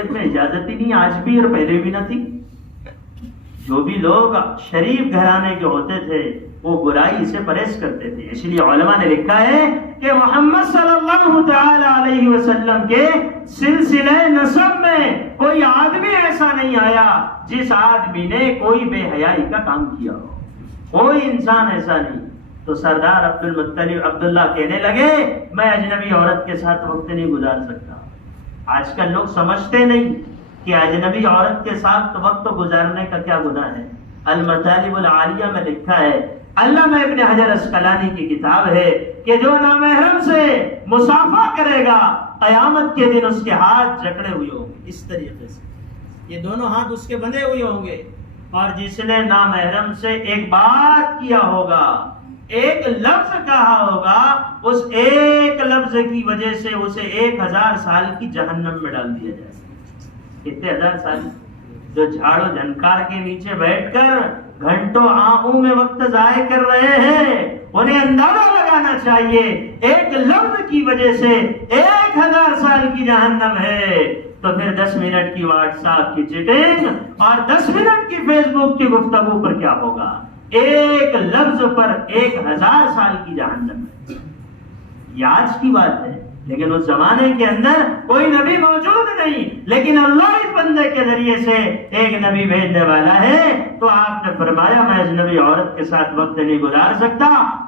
شریعت میں اجازت ہی نہیں، آج بھی اور پہلے بھی نہ تھی۔ جو بھی لوگ شریف گھرانے کے ہوتے تھے وہ برائی سے پرہیز کرتے تھے۔ اس لیے علماء نے لکھا ہے کہ محمد صلی اللہ تعالی علیہ وسلم کے سلسلہ نسب میں کوئی آدمی ایسا نہیں آیا جس آدمی نے کوئی بے حیائی کا کام کیا ہو، کوئی انسان ایسا نہیں۔ تو سردار عبد المطلب عبداللہ کہنے لگے میں اجنبی عورت کے ساتھ وقت نہیں گزار سکتا۔ آج کل لوگ سمجھتے نہیں کہ اجنبی عورت کے ساتھ وقت گزارنے کا کیا گناہ ہے۔ المطالب العالیہ میں لکھا ہے، علامہ ابن حجر اسقلانی کی کتاب ہے کہ جو نامحرم سے مصافحہ کرے گا قیامت کے دن اس کے ہاتھ جکڑے ہوئے ہوں گے، اس طریقے سے یہ دونوں ہاتھ اس کے بندھے ہوئے ہوں گے۔ اور جس نے نامحرم سے ایک بات کیا ہوگا، ایک لفظ کہا ہوگا، اس ایک لفظ کی وجہ سے اسے 1000 سال کی جہنم میں ڈال دیا جائے گا۔ کتنے 1000 سال؟ جو جھاڑو جھنکار کے نیچے بیٹھ کر گھنٹوں آہوں میں وقت ضائع کر رہے ہیں، انہیں اندازہ لگانا چاہیے ایک لفظ کی وجہ سے 1000 سال کی جہنم ہے۔ تو پھر 10 منٹ کی واٹس ایپ کی چیٹنگ اور 10 منٹ کی فیس بک کی گفتگو پر کیا ہوگا؟ ایک لفظ پر 1000 سال کی جہنم ہے۔ یہ آج کی بات ہے، لیکن اس زمانے کے اندر کوئی نبی موجود نہیں، لیکن اللہ اس بندے کے ذریعے سے ایک نبی بھیجنے والا ہے۔ تو آپ نے فرمایا میں اجنبی عورت کے ساتھ وقت نہیں گزار سکتا،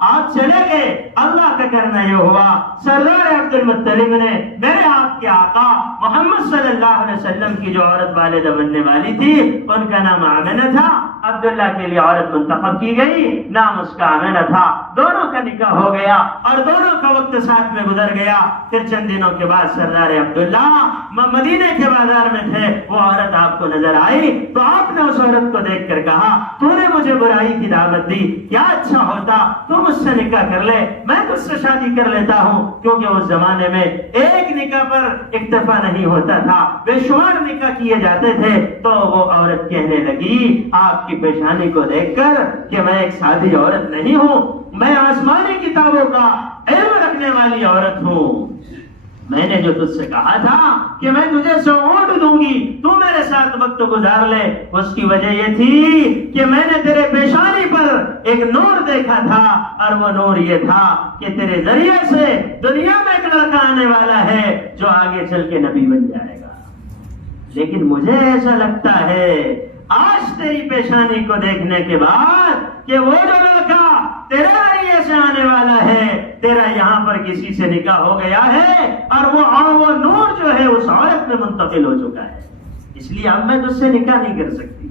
آپ چلے گئے۔ اللہ کا کرنا یہ ہوا سردار عبد المطلب نے میرے آپ کے آقا محمد صلی اللہ علیہ وسلم کی جو عورت والدہ بننے والی تھی ان کا نام آمنہ تھا، عبداللہ کے لیے عورت منتخب کی گئی، نام اس کا آمنہ تھا۔ دونوں کا نکاح ہو گیا اور دونوں کا وقت ساتھ میں گزر گیا۔ پھر چند دنوں کے بعد سردار عبداللہ مدینے کے بازار میں تھے، وہ عورت آپ کو نظر آئی تو آپ نے اس عورت کو دیکھ کر کہا تو نے مجھے برائی کی دعوت دی، کیا اچھا ہوتا تو مجھ سے نکاح کر لے، میں تجھ سے شادی کر لیتا ہوں۔ کیونکہ اس زمانے میں ایک نکاح پر اکتفا نہیں ہوتا تھا، بے شمار نکاح کیے جاتے تھے۔ تو وہ عورت کہنے لگی آپ کی پیشانی کو دیکھ کر کہ میں ایک سادی عورت نہیں ہوں، میں آسمانی کتابوں کا علم رکھنے والی عورت ہوں۔ میں نے جو تجھ سے کہا تھا کہ میں تجھے 100 اونٹ دوں گی، تو میرے ساتھ وقت گزار لے، اس کی وجہ یہ تھی کہ میں نے تیرے پیشانی پر ایک نور دیکھا تھا، اور وہ نور یہ تھا کہ تیرے ذریعے سے دنیا میں ایک لڑکا آنے والا ہے جو آگے چل کے نبی بن جائے گا۔ لیکن مجھے ایسا لگتا ہے آج تیری پیشانی کو دیکھنے کے بعد کہ وہ جو لڑکا تیرے ذریعے سے آنے والا ہے، تیرا یہاں پر کسی سے نکاح ہو گیا ہے، اور وہ نور جو ہے اس عورت میں منتقل ہو چکا ہے، اس لیے اب میں تجھ سے نکاح نہیں کر سکتی۔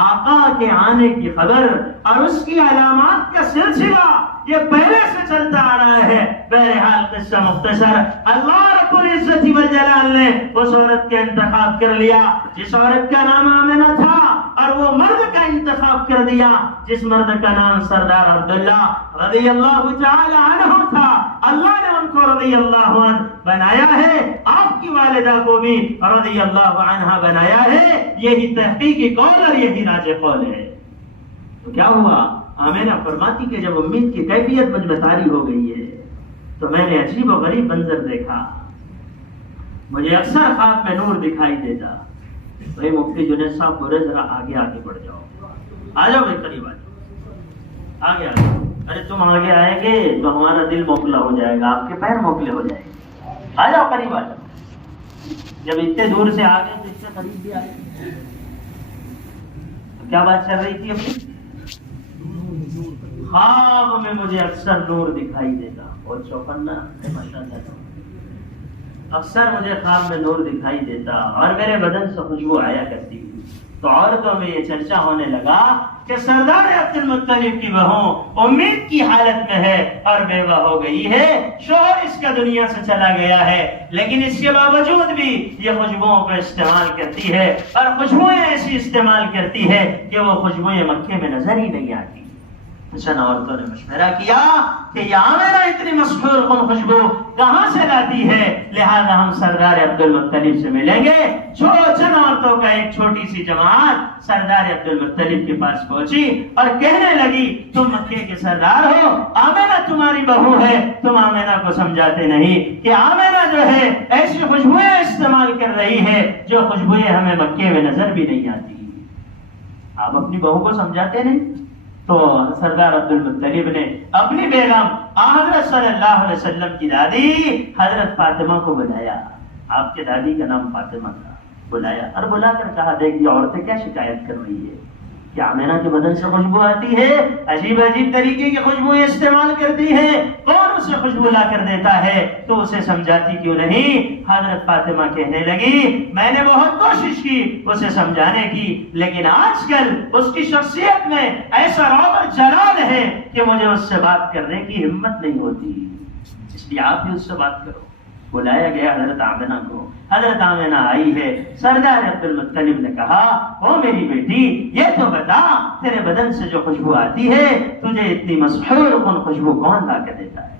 آقا کے آنے کی خبر اور اس کی علامات کا سلسلہ یہ پہلے سے چلتا آ رہا ہے۔ بہرحال قصہ مختصر، اللہ رب العزت والجلال نے اس عورت کا انتخاب کر لیا جس عورت کا نام آمنہ تھا، اور وہ مرد کا انتخاب کر دیا جس مرد کا نام سردار عبداللہ رضی اللہ تعالی عنہ تھا۔ اللہ نے ان کو رضی اللہ عنہ بنایا ہے، آپ کی والدہ کو بھی رضی اللہ عنہ بنایا ہے۔ یہی تحقیقی قول اور یہی راجح قول ہے۔ تو کیا ہوا؟ آمنہ فرماتی کہ جب امید کی کیفیت مجھ میں طاری ہو گئی ہے تو میں نے عجیب و غریب منظر دیکھا، مجھے اکثر خواب میں نور دکھائی دیتا۔ بھائی مفتی جنید صاحب بولے ذرا آگے آگے بڑھ جاؤ، آ جاؤ بھائی قریب آ جاؤ، آگے آ جاؤ۔ ارے تم آگے آئیں گے تو ہمارا دل موکلا ہو جائے گا، آپ کے پیر موکلے ہو جائیں گے، آ جاؤ قریب آ جاؤ۔ جب اتنے دور سے آ گئے تو اتنے قریب بھی آئے۔ کیا بات چل رہی تھی اپنی؟ خواب میں مجھے اکثر نور دکھائی دیتا، بہت چوکنا ہے ماشاءاللہ، اکثر مجھے خواب میں نور دکھائی دیتا اور میرے بدن سے خوشبو آیا کرتی تھی۔ تو عورتوں میں یہ چرچا ہونے لگا کہ سردار عبد المطلب کی بہو امید کی حالت میں ہے اور بیوہ ہو گئی ہے، شوہر اس کا دنیا سے چلا گیا ہے، لیکن اس کے باوجود بھی یہ خوشبوؤں کو استعمال کرتی ہے، اور خوشبوئیں ایسی استعمال کرتی ہے کہ وہ خوشبوئیں مکے میں نظر ہی نہیں آتی۔ چند عورتوں نے مشورہ کیا کہ یہ آمنہ اتنی مسحور کن خوشبو کہاں سے لاتی ہے، لہذا ہم سردار عبد المطلب سے ملیں گے۔ چند عورتوں کا ایک چھوٹی سی جماعت سردار عبد المطلب کے پاس پہنچی اور کہنے لگی تم مکے کے سردار ہو، آمنہ تمہاری بہو ہے، تم آمنہ کو سمجھاتے نہیں کہ آمنہ جو ہے ایسی خوشبوئیں استعمال کر رہی ہے جو خوشبوئیں ہمیں مکے میں نظر بھی نہیں آتی، آپ اپنی بہو کو سمجھاتے نہیں۔ تو سردار عبد المطلب نے اپنی بیگم حضرت صلی اللہ علیہ وسلم کی دادی حضرت فاطمہ کو بلایا، آپ کے دادی کا نام فاطمہ تھا، بلایا اور بلا کر کہا دیکھ یہ عورتیں کیا شکایت کر رہی ہے کہ آمنہ کے بدن سے خوشبو آتی ہے، عجیب عجیب طریقے کی خوشبوئیں استعمال کرتی ہے، کون اسے خوشبو لا کر دیتا ہے، تو اسے سمجھاتی کیوں نہیں؟ حضرت فاطمہ کہنے لگی میں نے بہت کوشش کی اسے سمجھانے کی، لیکن آج کل اس کی شخصیت میں ایسا رعب اور جلال ہے کہ مجھے اس سے بات کرنے کی ہمت نہیں ہوتی، اس لیے آپ بھی اس سے بات کرو۔ بلایا گیا حضرت آمنہ کو، حضرت آمنہ آئی ہے، سردار عبد المطلب نے کہا او میری بیٹی یہ تو بتا تیرے بدن سے جو خوشبو آتی ہے تجھے اتنی مسحور کن خوشبو کون لا کے دیتا ہے؟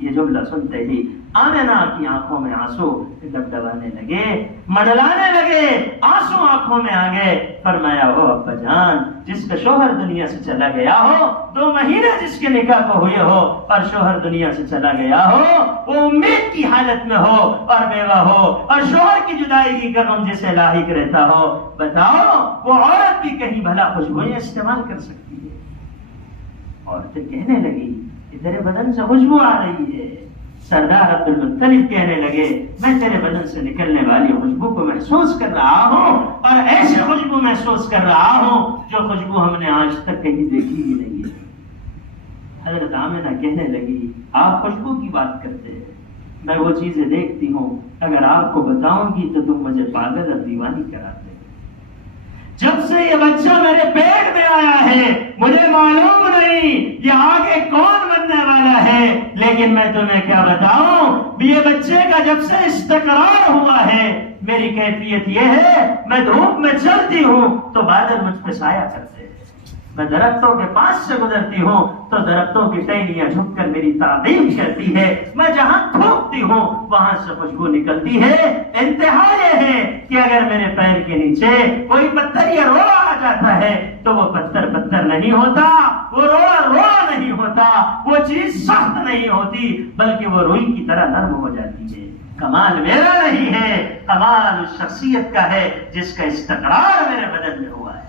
یہ جملہ سنتے ہی آمنہ کی آنکھوں میں آنسو ڈبڈبانے لگے، مڈلانے لگے، آنسو آنکھوں میں آ گئے۔ فرمایا او ابا جان جس کا شوہر دنیا سے چلا گیا ہو، 2 مہینے جس کے نکاح کو ہوئے ہو اور شوہر دنیا سے چلا گیا ہو، وہ امید کی حالت میں ہو اور بیوہ ہو اور شوہر کی جدائی کا غم جسے لاحق رہتا ہو، بتاؤ وہ عورت بھی کہیں بھلا خوشبوئیں استعمال کر سکتی ہے؟ عورتیں کہنے لگی کہ تیرے بدن سے خوشبو آ رہی ہے۔ سردار عبد المطلب کہنے لگے میں تیرے بدن سے نکلنے والی خوشبو کو محسوس کر رہا ہوں اور ایسے خوشبو محسوس کر رہا ہوں جو خوشبو ہم نے آج تک کہیں دیکھی ہی نہیں ہے۔ حضرت آمنہ کہنے لگی آپ خوشبو کی بات کرتے ہیں، میں وہ چیزیں دیکھتی ہوں اگر آپ کو بتاؤں گی تو تم مجھے پاگل اور دیوانی کراتے۔ جب سے یہ بچہ میرے پیٹ میں آیا ہے مجھے معلوم نہیں یہ آگے کون بننے والا ہے، لیکن میں تمہیں کیا بتاؤں یہ بچے کا جب سے استقرار ہوا ہے میری کیفیت یہ ہے میں دھوپ میں چلتی ہوں تو بادل مجھ پہ سایہ کرتے ہیں، میں درختوں کے پاس سے گزرتی ہوں تو درختوں کی ٹہنیاں جھک کر میری تعظیم کرتی ہے، میں جہاں تھوکتی ہوں وہاں سے خوشبو نکلتی ہے۔ انتہا یہ ہے کہ اگر میرے پیر کے نیچے کوئی پتھر یا روڑا آ جاتا ہے تو وہ پتھر نہیں ہوتا، وہ روڑا نہیں ہوتا، وہ چیز سخت نہیں ہوتی بلکہ وہ روئی کی طرح نرم ہو جاتی ہے۔ کمال میرا نہیں ہے، کمال اس شخصیت کا ہے جس کا استقرار میرے بدن میں ہوا ہے۔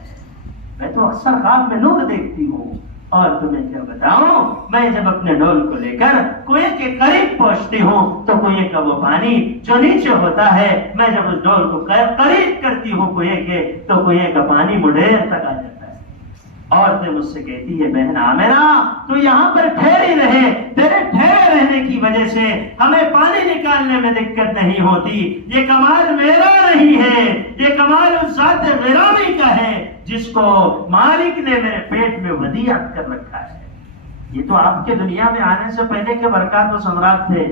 میں تو اکثر خواب میں نور دیکھتی ہوں اور تمہیں کیا بتاؤں میں جب اپنے ڈول کو لے کر کنویں کے قریب پہنچتی ہوں تو کنویں کا وہ پانی جو نیچے ہوتا ہے میں جب اس ڈول کو قریب کرتی ہوں کنویں کے تو کنویں کا پانی مڈیر تک آ جاتا ہے۔ عورتیں مجھ سے کہتی ہے بہن آمنہ تو یہاں پر ٹھہری رہے، تیرے ٹھہرے رہنے کی وجہ سے ہمیں پانی نکالنے میں دقت نہیں ہوتی، یہ کمال میرا نہیں ہے، یہ کمال اس ذات غرامی کا ہے جس کو مالک نے میرے پیٹ میں ودیعت کر رکھا ہے۔ یہ تو آپ کے دنیا میں آنے سے پہلے کے برکات و ثمرات تھے،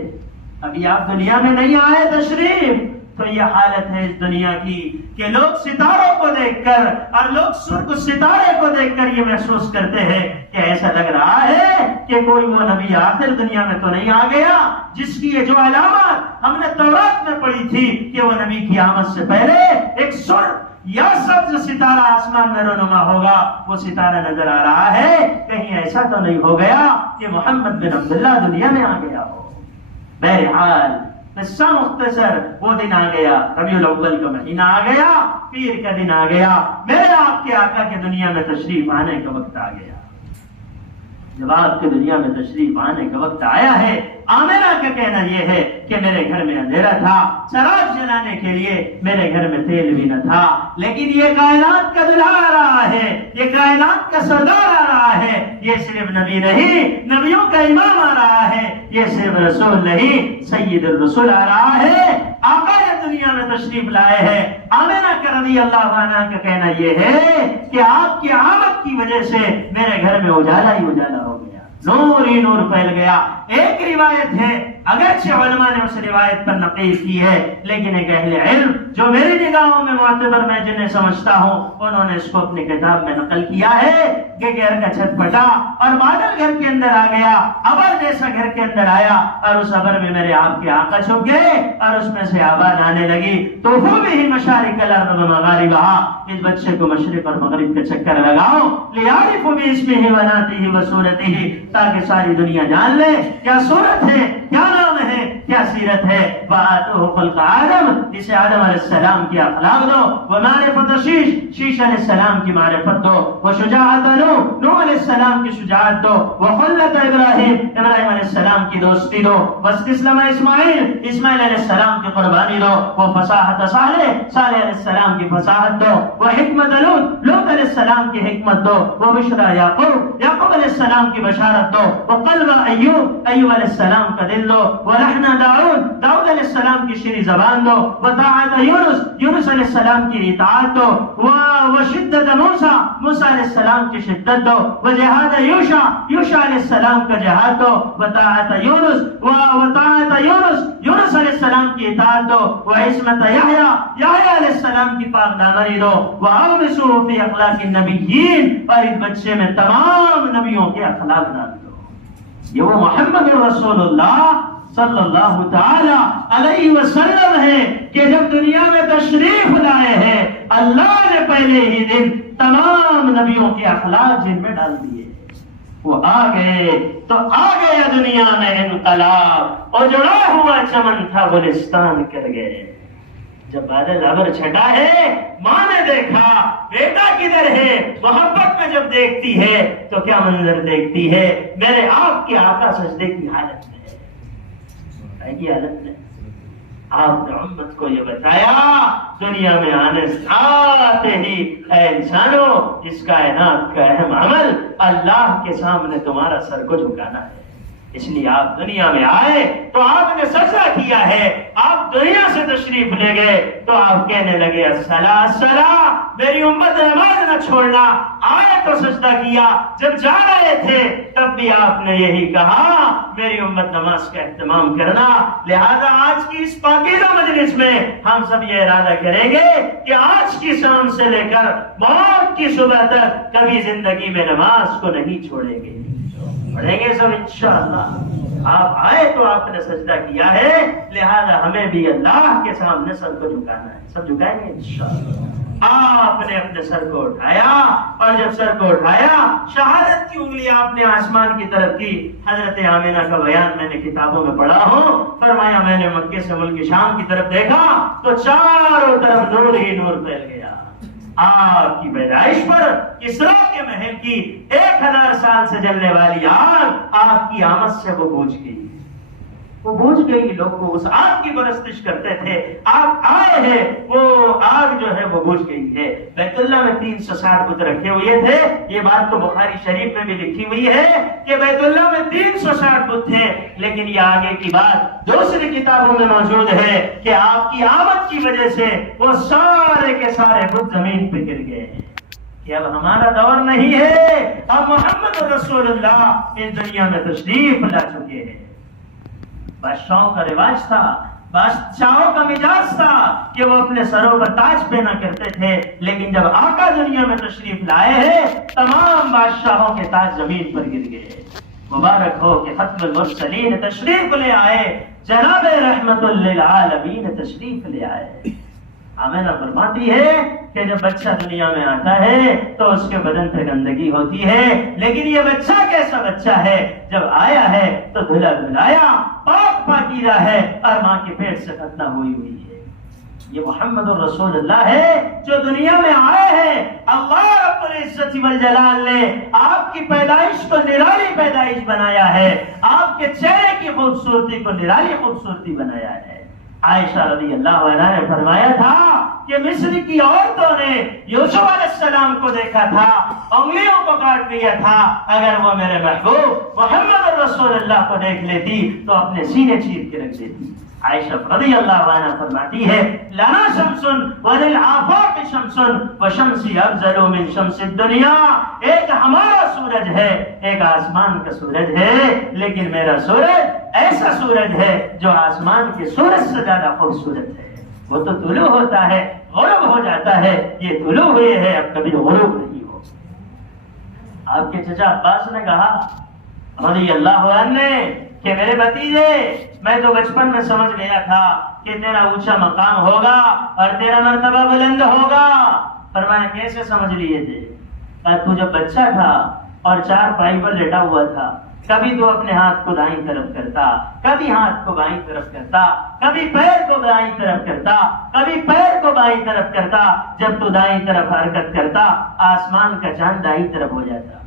ابھی آپ دنیا میں نہیں آئے تشریف تو یہ حالت ہے اس دنیا کی کہ لوگ ستاروں کو دیکھ کر اور لوگ سرخ ستارے کو دیکھ کر یہ محسوس کرتے ہیں کہ ایسا لگ رہا ہے کہ کوئی وہ نبی آخر دنیا میں تو نہیں آ گیا جس کی یہ جو علامات ہم نے تورات میں پڑھی تھی کہ وہ نبی کی آمد سے پہلے ایک سرخ یا سبز ستارہ آسمان میں رونما ہوگا، وہ ستارہ نظر آ رہا ہے، کہیں ایسا تو نہیں ہو گیا کہ محمد بن عبداللہ دنیا میں آ گیا ہو۔ بہرحال قصہ مختصر، وہ دن آ گیا، ربیع الاول کا مہینہ آ گیا، پیر کا دن آ گیا، میرے آپ کے آقا کے دنیا میں تشریف آنے کا وقت آ گیا۔ جب آپ کے دنیا میں تشریف آنے کا وقت آیا ہے، آمنہ کا کہنا یہ ہے کہ میرے گھر میں اندھیرا تھا، چراغ جلانے کے لیے میرے گھر میں تیل بھی نہ تھا، لیکن یہ کائنات کا دلہا آ رہا ہے، یہ کائنات کا سردار آ رہا ہے، یہ صرف نبی نہیں نبیوں کا امام آ رہا ہے، یہ صرف رسول نہیں سید الرسول آ رہا ہے، آقا دنیا میں تشریف لائے ہیں۔ آمنہ کا رضی اللہ عنہ کا کہنا یہ ہے کہ آپ کی آمد کی وجہ سے میرے گھر میں اجالا ہی اجالا ہو گیا، نور ہی نور پھیل گیا۔ ایک روایت ہے اگرچہ علماء نے اس روایت پر نقل کی ہے، لیکن ایک اہل علم جو میری نگاہوں میں معتبر میں جنہیں سمجھتا ہوں، انہوں نے اس کو اپنی کتاب میں نقل کیا ہے کہ گھر کا چھت پھٹا اور بادل گھر کے اندر آ گیا، ابر جیسا گھر کے اندر آیا، اور اس ابر میں میرے آپ کے آقا چھپ گئے اور اس میں سے آواز آنے لگی تو وہ بھی مشارق الارض و مغاربہا، اس بچے کو مشرق اور مغرب کا چکر لگاؤ، لیعرف باسمہ و نعتہ و صورتہ، تاکہ ساری دنیا جان لے کیا صورت ہے، کیا نام ہے، کیا سیرت ہے۔ وآتوہ خلق آدم، جسے آدم علیہ السلام کی اخلاق دو، ومعرفت شیش علیہ السلام کی معرفت دو، وشجاعت نوح علیہ السلام کی شجاعت دو، وخلت ابراہیم علیہ السلام کی دوستی دو، واستسلم اسماعیل علیہ السلام کی قربانی دو، وفصاحت صالح علیہ السلام کی فصاحت دو، وحکمت لوط علیہ السلام کی حکمت دو، وبشرى یعقوب علیہ السلام کی بشارت دو، وقلب ایوب علیہ السلام کا دل دو، ولحن داؤد علیہ السلام کی شیریں زبان دو، وطاعت یونس علیہ السلام کی اطاعت دو، وشدت موسیٰ علیہ السلام کی شدت دو، وجہاد یوشع علیہ السلام کا جہاد دو، وطاعت یونس علیہ السلام کی اطاعت دو، وعصمت یحییٰ علیہ السلام کی پاک دامنی دو، وَأَغْمِسُوا فِي أَخْلَاقِ النَّبِيِّينَ، اور اس بچے میں تمام نبیوں کے اخلاق ڈال دو۔ یہ وہ محمد رسول اللہ صلی اللہ تعالی علیہ وسلم ہے کہ جب دنیا میں تشریف لائے ہیں، اللہ نے پہلے ہی دن تمام نبیوں کے اخلاق جن میں ڈال دیے، وہ آ گئے تو آ گیا دنیا میں انقلاب، اور جڑا ہوا چمن تھا گلستان کر گئے۔ جب بادل ابر چھٹا ہے، ماں نے دیکھا بیٹا کدھر ہے، محبت میں جب دیکھتی ہے تو کیا منظر دیکھتی ہے، میرے آپ کے آقا سجدے کی حالت میں ہے کی حالت میں۔ آپ نے امت کو یہ بتایا دنیا میں آتے ہی اے انسانوں، اس کائنات کا اہم عمل اللہ کے سامنے تمہارا سر کو جھکانا ہے، اس لیے آپ دنیا میں آئے تو آپ نے سجدہ کیا ہے، آپ دنیا سے تشریف لے گئے تو آپ کہنے لگے الصلاۃ الصلاۃ، میری امت نماز نہ چھوڑنا، آئے تو سجدہ کیا، جب جا رہے تھے تب بھی آپ نے یہی کہا میری امت نماز کا اہتمام کرنا۔ لہذا آج کی اس پاکیزہ مجلس میں ہم سب یہ ارادہ کریں گے کہ آج کی شام سے لے کر موت کی صبح تک کبھی زندگی میں نماز کو نہیں چھوڑیں گے، پڑھیں گے سب انشاءاللہ۔ آپ آئے تو آپ نے سجدہ کیا ہے، لہذا ہمیں بھی اللہ کے سامنے سر کو جھکانا ہے، سب جھکائیں گے انشاءاللہ۔ آپ نے اپنے سر کو اٹھایا، اور جب سر کو اٹھایا شہادت کی انگلی آپ نے آسمان کی طرف کی۔ حضرت آمینہ کا بیان میں نے کتابوں میں پڑھا ہوں، فرمایا میں نے مکے سے ملک شام کی طرف دیکھا تو چاروں طرف نور ہی نور پھیل گیا۔ آپ کی پیدائش پر کسریٰ کے محل کی 1000 سال سے جلنے والی آگ آپ کی آمد سے وہ بوجھ گئی، وہ بوجھ گئی، لوگ اس آگ کی پرستش کرتے تھے، آپ آئے ہیں وہ آگ جو ہے وہ بوجھ گئی ہے۔ بیت اللہ میں 360 بت رکھے ہوئے تھے، یہ بات تو بخاری شریف میں بھی لکھی ہوئی ہے کہ بیت اللہ میں 360 بت تھے، لیکن یہ آگے کی بات دوسری کتابوں میں موجود ہے کہ آپ کی آمد کی وجہ سے وہ سارے کے سارے بت زمین پہ گر گئے کہ اب ہمارا دور نہیں ہے، اب محمد رسول اللہ اس دنیا میں تشریف لا چکے ہیں۔ بادشاہوں کا رواج تھا، بادشاہوں کا مزاج تھا کہ وہ اپنے سروں پر تاج پہنا کرتے تھے، لیکن جب آقا دنیا میں تشریف لائے ہیں تمام بادشاہوں کے تاج زمین پر گر گئے۔ مبارک ہو کہ ختم المرسلین تشریف لے آئے، جناب رحمت للعالمین تشریف لے آئے۔ آمینہ فرماتی ہے کہ جب بچہ دنیا میں آتا ہے تو اس کے بدن پہ گندگی ہوتی ہے، لیکن یہ بچہ کیسا بچہ ہے، جب آیا ہے تو دھلا دھلایا پاک پاکیزہ ہے اور ماں کے پیٹ سے ختنہ ہوئی ہوئی ہے۔ یہ محمد الرسول اللہ ہے جو دنیا میں آئے ہیں۔ اللہ رب العزت والجلال نے آپ کی پیدائش کو نرالی پیدائش بنایا ہے، آپ کے چہرے کی خوبصورتی کو نرالی خوبصورتی بنایا ہے۔ عائشہ رضی اللہ عنہا نے فرمایا تھا کہ مصر کی عورتوں نے یوسف علیہ السلام کو دیکھا تھا، انگلیوں کو کاٹ دیا تھا، اگر وہ میرے محبوب محمد رسول اللہ کو دیکھ لیتی تو اپنے سینے چیر کے رکھ دیتی۔ عائشہ رضی اللہ عنہا فرماتی ہے لنا شمس وللآفاق شمس وشمسی افضل من شمس الدنیا، ایک ہمارا سورج ہے، ایک آسمان کا سورج ہے، لیکن میرا سورج ایسا سورج ہے جو آسمان کے سورج سے زیادہ خوبصورت ہے، وہ تو طلوع ہوتا ہے غروب ہو جاتا ہے، یہ طلوع ہوئے ہے اب کبھی غروب نہیں ہو۔ آپ کے چچا عباس نے کہا رضی اللہ عنہ نے کہ میرے بھتیجے میں تو بچپن میں سمجھ گیا تھا کہ تیرا اونچا مقام ہوگا اور تیرا مرتبہ بلند ہوگا۔ فرمایا کیسے سمجھ لیے تھے؟ تو جب بچہ تھا اور چار پائی پر لیٹا ہوا تھا، کبھی تو اپنے ہاتھ کو دائیں طرف کرتا، کبھی ہاتھ کو بائیں طرف کرتا، کبھی پیر کو دائیں طرف کرتا، کبھی پیر کو بائیں طرف کرتا۔ جب تو دائیں طرف حرکت کرتا آسمان کا چاند دائیں طرف ہو جاتا،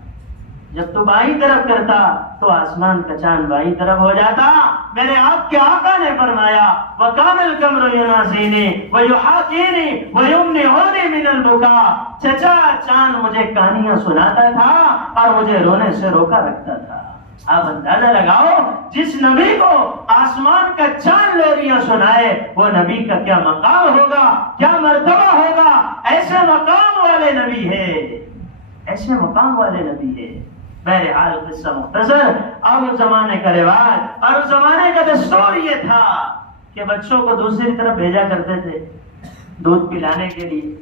جب تو بائیں طرف کرتا تو آسمان کا چاند بائیں طرف ہو جاتا۔ میرے آپ کے آقا نے فرمایا وَكَانَ الْقَمْرُ يُنَازِينِي وَيُحَاكِينِي وَيُمْنِعُونِي مِنَ الْبُكَاءِ، چچا چاند مجھے کہانیاں سناتا تھا اور مجھے رونے سے روکا رکھتا تھا۔ آپ اندازہ لگاؤ جس نبی کو آسمان کا چاند لوریاں سنائے وہ نبی کا کیا مقام ہوگا، کیا مرتبہ ہوگا۔ ایسے مقام والے نبی ہے، ایسے مقام والے نبی ہے۔ بہرحال قصہ مختصر، اور اس زمانے کا رواج اور اس زمانے کا دستور یہ تھا کہ بچوں کو دوسری طرف بھیجا کرتے تھے دودھ پلانے کے لیے۔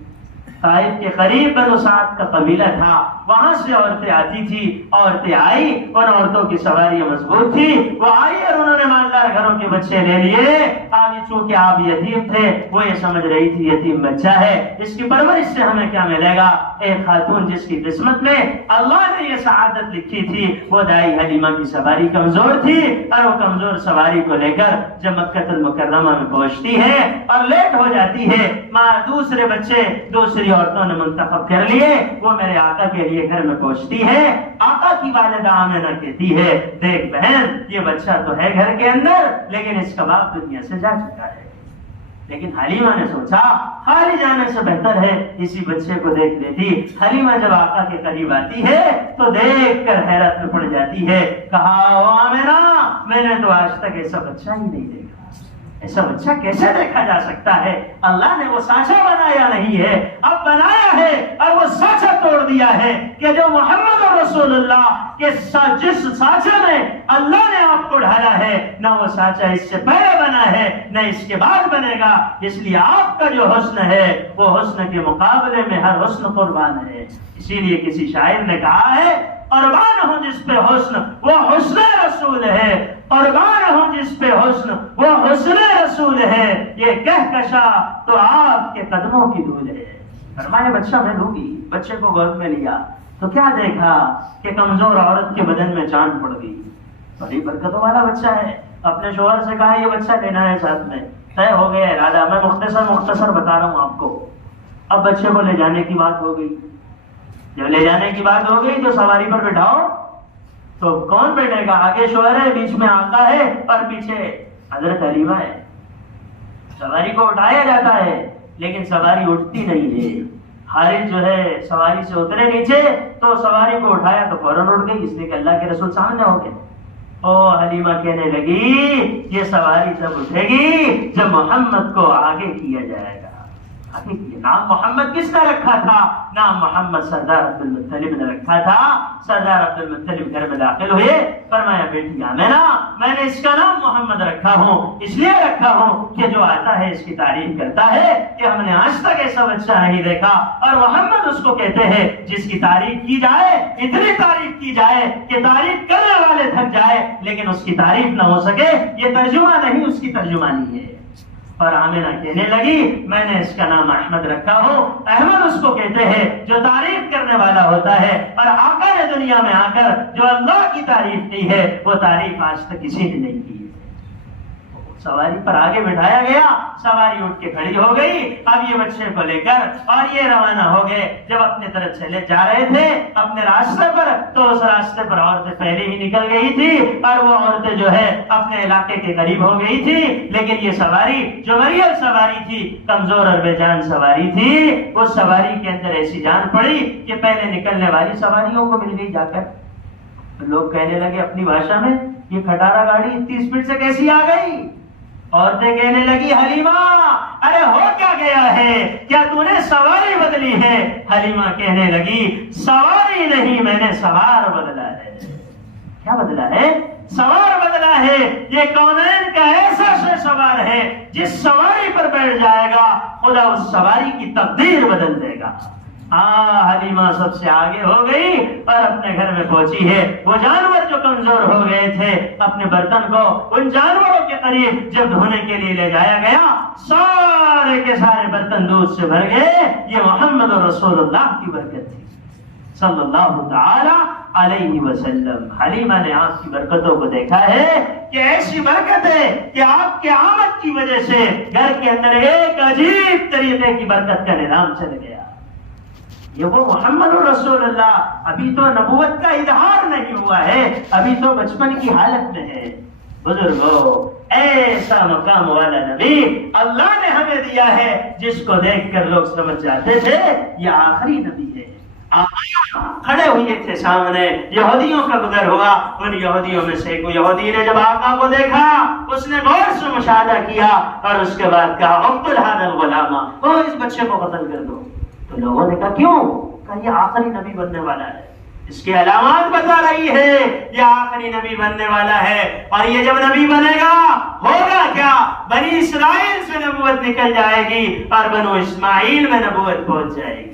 طائف کے قریب بنو سعد کا قبیلہ تھا، وہاں سے عورتیں آتی تھی، عورتیں آئی، ان عورتوں کی سواریاں مضبوط تھی، وہ آئی اور انہوں نے مالدار گھروں کے بچے لے لیے۔ ابھی چونکہ آپ یتیم تھے وہ یہ سمجھ رہی تھی یتیم بچہ ہے، اس کی پرورش سے ہمیں کیا ملے گا۔ ایک خاتون جس کی قسمت میں اللہ نے یہ سعادت لکھی تھی، وہ دائی حلیمہ کی سواری کمزور تھی، اور وہ کمزور سواری کو لے کر جب مکہ المکرمہ میں پہنچتی ہے اور لیٹ ہو جاتی ہے، دوسرے بچے دوسری عورتوں نے منتخب کر لیے، وہ میرے آقا کے لیے گھر میں پہنچتی ہے۔ آقا کی والدہ آمنہ کہتی ہے دیکھ بہن یہ بچہ تو ہے گھر کے اندر لیکن اس کا باپ دنیا سے جا چکا ہے۔ لیکن حلیمہ نے سوچا خالی جانے سے بہتر ہے اسی بچے کو دیکھ لیتی۔ حلیمہ جب آقا کے قریب آتی ہے تو دیکھ کر حیرت میں پڑ جاتی ہے، کہا او آمنہ میں نے تو آج تک ایسا بچہ ہی نہیں دیکھا، ایسا بچہ کیسے دیکھا جا سکتا ہے؟ اللہ نے وہ سانچہ بنایا نہیں ہے، اب بنایا ہے اور وہ سانچہ توڑ دیا ہے کہ جو محمد رسول اللہ کے جس سانچے میں اللہ نے آپ کو ڈھالا ہے نہ وہ سانچہ اس سے پہلے بنا ہے نہ اس کے بعد بنے گا۔ اس لیے آپ کا جو حسن ہے وہ حسن کے مقابلے میں ہر حسن قربان ہے۔ اسی لیے کسی شاعر نے کہا ہے قربان ہوں جس پہ حسن وہ حسن رسول ہے، قربان ہوں جس پہ حسن وہ حسن رسول ہے، یہ کہکشا تو آپ کے قدموں کی دھول ہے۔ فرمایا بچہ میں لوں گی، بچے کو گود میں لیا تو کیا دیکھا کہ کمزور عورت کے بدن میں جان پڑ گئی، بڑی برکتوں والا بچہ ہے۔ اپنے شوہر سے کہا یہ بچہ لینا ہے ساتھ میں، طے ہو گیا ارادہ۔ میں مختصر بتا رہا ہوں آپ کو۔ اب بچے کو لے جانے کی بات ہو گئی، جب لے جانے کی بات ہو گئی تو سواری پر بٹھاؤ تو کون بیٹھے گا؟ آگے شوہر ہے، بیچ میں آقا ہے اور پیچھے حضرت حلیمہ ہے۔ سواری کو اٹھایا جاتا ہے لیکن سواری اٹھتی نہیں ہے۔ حارث جو ہے سواری سے اترے نیچے تو سواری کو اٹھایا تو فوراً اٹھ گئی، اس لیے کہ اللہ کے رسول سامنے ہو گئے۔ او حلیمہ کہنے لگی یہ سواری تب اٹھے گی جب محمد کو آگے کیا جائے گا۔ نام محمد کس نے رکھا تھا؟ نام محمد سردار عبد المطلب نے رکھا تھا۔ سردار عبد المطلب گھر میں داخل ہوئے، فرمایا بیٹی آمنہ میں نے اس کا نام محمد رکھا ہوں، اس لیے رکھا ہوں کہ جو آتا ہے اس کی تعریف کرتا ہے کہ ہم نے آج تک ایسا بچہ نہیں دیکھا، اور محمد اس کو کہتے ہیں جس کی تعریف کی جائے، اتنی تعریف کی جائے کہ تعریف کرنے والے تھک جائے لیکن اس کی تعریف نہ ہو سکے۔ یہ ترجمہ نہیں، اس کی ترجمانی ہے۔ اور آمنہ کہنے لگی میں نے اس کا نام احمد رکھا ہوں۔ احمد اس کو کہتے ہیں جو تعریف کرنے والا ہوتا ہے، اور آقا نے دنیا میں آ کر جو اللہ کی تعریف کی ہے وہ تعریف آج تک کسی نے نہیں کی ہے۔ سواری پر آگے بٹھایا گیا، سواری اٹھ کے کھڑی ہو گئی۔ اب یہ بچے کو لے کر اور یہ روانہ ہو گئے۔ جب اپنے طرف چلے جا رہے تھے اپنے راستے پر تو اس راستے پر عورتیں پہلے ہی نکل گئی تھی، اور وہ عورتیں جو ہے اپنے علاقے کے قریب ہو گئی تھی، لیکن یہ سواری جو مریل سواری تھی، کمزور اور بے جان سواری تھی، اس سواری کے اندر ایسی جان پڑی کہ پہلے نکلنے والی سواریوں کو مل گئی جا کر۔ لوگ کہنے لگے اپنی بھاشا میں یہ کھٹارا گاڑی اتنی اسپیڈ سے کیسی آ گئی؟ عورتیں کہنے لگی حلیمہ ارے ہو کیا گیا ہے، کیا تو نے سواری بدلی ہے؟ حلیمہ کہنے لگی سواری نہیں، میں نے سوار بدلا ہے۔ کیا بدلا ہے؟ سوار بدلا ہے۔ یہ کونین کا ایسا سوار ہے جس سواری پر بیٹھ جائے گا خدا اس سواری کی تقدیر بدل دے گا۔ حلیمہ سب سے آگے ہو گئی اور اپنے گھر میں پہنچی ہے۔ وہ جانور جو کمزور ہو گئے تھے اپنے برتن کو ان جانوروں کے قریب جب دھونے کے لیے لے جایا گیا، سارے کے سارے برتن دودھ سے بھر گئے۔ یہ محمد رسول اللہ کی برکت تھی صلی اللہ تعالی علیہ وسلم۔ حلیمہ نے آپ کی برکتوں کو دیکھا ہے کہ ایسی برکت ہے کہ آپ کے آمد کی وجہ سے گھر کے اندر ایک عجیب طریقے کی برکت کا نظام چل گیا۔ یہ وہ محمد رسول اللہ، ابھی تو نبوت کا اظہار نہیں ہوا ہے، ابھی تو بچپن کی حالت میں ہے۔ بزرگوں، ایسا مقام والا نبی اللہ نے ہمیں دیا ہے جس کو دیکھ کر لوگ سمجھ جاتے تھے یہ آخری نبی ہے۔ کھڑے ہوئے تھے سامنے، یہودیوں کا گزر ہوا، ان یہودیوں میں سے کوئی یہودی نے جب آقا کو دیکھا اس نے غور سے مشاہدہ کیا اور اس کے بعد کہا اقتل هذا الغلام، اس بچے کو قتل کر دو۔ تو لوگوں نے کہا کیوں؟ کہا یہ آخری نبی بننے والا ہے، اس کی علامات بتا رہی ہے یہ آخری نبی بننے والا ہے، اور یہ جب نبی بنے گا ہوگا کیا؟ بنی اسرائیل سے نبوت نکل جائے گی اور بنو اسماعیل میں نبوت پہنچ جائے گی۔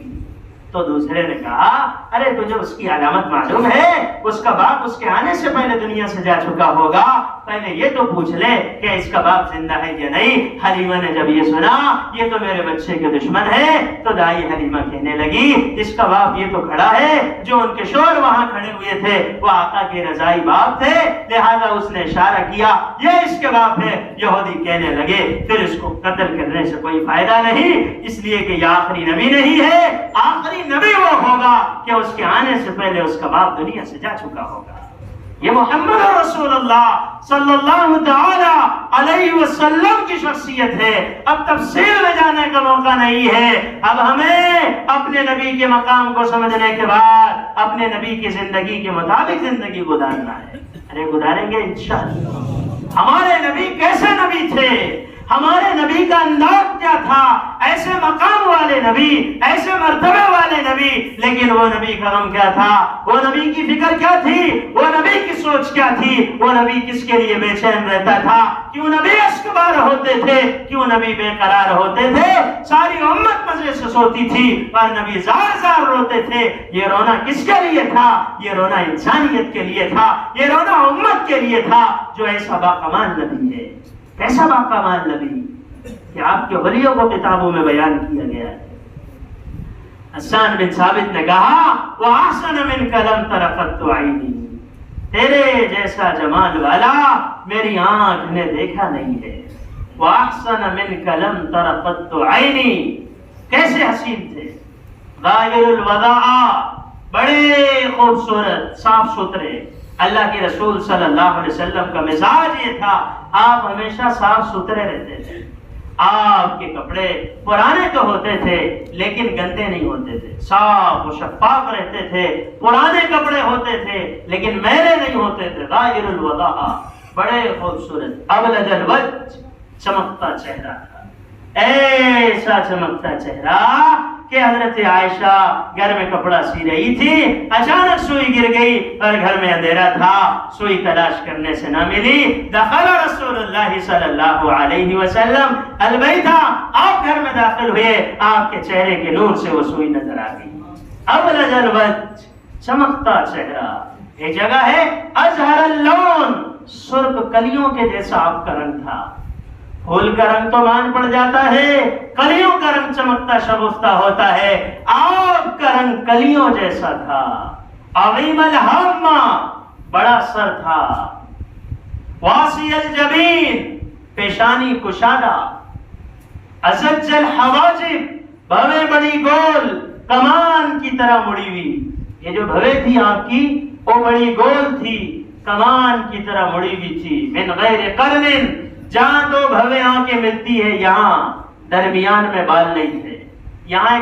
تو دوسرے نے کہا ارے تجھے اس کی علامت معلوم ہے؟ اس کا باپ اس کے آنے سے پہلے دنیا سے جا چکا ہوگا، پہلے یہ تو پوچھ لے کہ اس کا باپ زندہ ہے یا نہیں۔ حلیمہ نے جب یہ سنا یہ تو میرے بچے کے دشمن ہے، تو دائی حلیمہ کہنے لگی اس کا باپ یہ تو کھڑا ہے، جو ان کے شور وہاں کھڑے ہوئے تھے وہ آقا کے رضائی باپ تھے، لہذا اس نے اشارہ کیا یہ اس کے باپ ہے۔ یہودی کہنے لگے پھر اس کو قتل کرنے سے کوئی فائدہ نہیں، اس لیے کہ یہ آخری نبی نہیں ہے، آخری نبی وہ ہوگا کہ اس کے آنے سے پہلے اس کا باپ دنیا سے جا چکا ہوگا۔ یہ محمد رسول اللہ صلی اللہ تعالی علیہ وسلم کی شخصیت ہے۔ اب تفصیل میں جانے کا موقع نہیں ہے، اب ہمیں اپنے نبی کے مقام کو سمجھنے کے بعد اپنے نبی کی زندگی کے مطابق زندگی گزارنا ہے۔ ارے گزاریں گے انشاءاللہ۔ ہمارے نبی کیسے نبی تھے؟ ہمارے نبی کا انداز کیا تھا؟ ایسے مقام والے نبی، ایسے مرتبے والے نبی، لیکن وہ نبی کا غم کیا تھا؟ وہ نبی کی فکر کیا تھی؟ وہ نبی کی سوچ کیا تھی؟ وہ نبی کس کے لیے بے چین رہتا تھا؟ کیوں نبی اشکبار ہوتے تھے؟ کیوں نبی بے قرار ہوتے تھے؟ ساری امت مزے سے سوتی تھی اور نبی زار زار روتے تھے۔ یہ رونا کس کے لیے تھا؟ یہ رونا انسانیت کے لیے تھا، یہ رونا امت کے لیے تھا جو ایسا باکمال نبی ہے، ایسا باکمال نبی کہ آپ کے ولیوں کو کتابوں میں بیان کیا گیا ہے۔ حسان بن ثابت نے کہا وَأَحْسَنَ مِنْكَ لَمْ تَرَ قَطُّ عَيْنِي، تیرے جیسا جمال والا میری آنکھ نے دیکھا نہیں ہے۔ وَأَحْسَنَ مِنْكَ لَمْ تَرَ قَطُّ عَيْنِي، کیسے حسین تھے، ظاہر الوداع، بڑے خوبصورت صاف ستھرے۔ اللہ کے رسول صلی اللہ علیہ وسلم کا مزاج یہ تھا، آپ ہمیشہ صاف ستھرے رہتے تھے۔ آپ کے کپڑے پرانے تو ہوتے تھے لیکن گندے نہیں ہوتے تھے، صاف و شفاف رہتے تھے۔ پرانے کپڑے ہوتے تھے لیکن میلے نہیں ہوتے تھے۔ ظاہر الوداع، بڑے خوبصورت، ابلج الوجه، چمکتا چہرہ تھا، ایسا چمکتا چہرہ کہ حضرت عائشہ گھر میں کپڑا سی رہی تھی، اچانک سوئی گر گئی اور گھر میں اندھیرا تھا، سوئی تلاش کرنے سے نہ ملی۔ دخل رسول اللہ صلی اللہ علیہ وسلم البیت، آپ گھر میں داخل ہوئے، آپ کے چہرے کے نور سے وہ سوئی نظر آ گئی۔ ابلج الوجه، چمکتا چہرہ۔ یہ جگہ ہے ازہر اللون، سرخ کلیوں کے جیسا آپ کا رنگ تھا۔ پھول کا رنگ تو مان پڑ جاتا ہے، کلیوں کا رنگ چمکتا شگفتہ ہوتا ہے، آپ کا رنگ کلیوں جیسا تھا۔ عظیم الہامہ، بڑا سر تھا۔ واسی الجبین، پیشانی کشادہ۔ ازج الحواجب، بھویں بڑی گول کمان کی طرح مڑی ہوئی۔ یہ جو بھویں تھی آپ کی وہ بڑی گول تھی، کمان کی طرح مڑی ہوئی تھی۔ من غیر قرن، جہاں دو بھویں آنکھیں ملتی ہے یہاں درمیان میں بال نہیں تھے، یہاں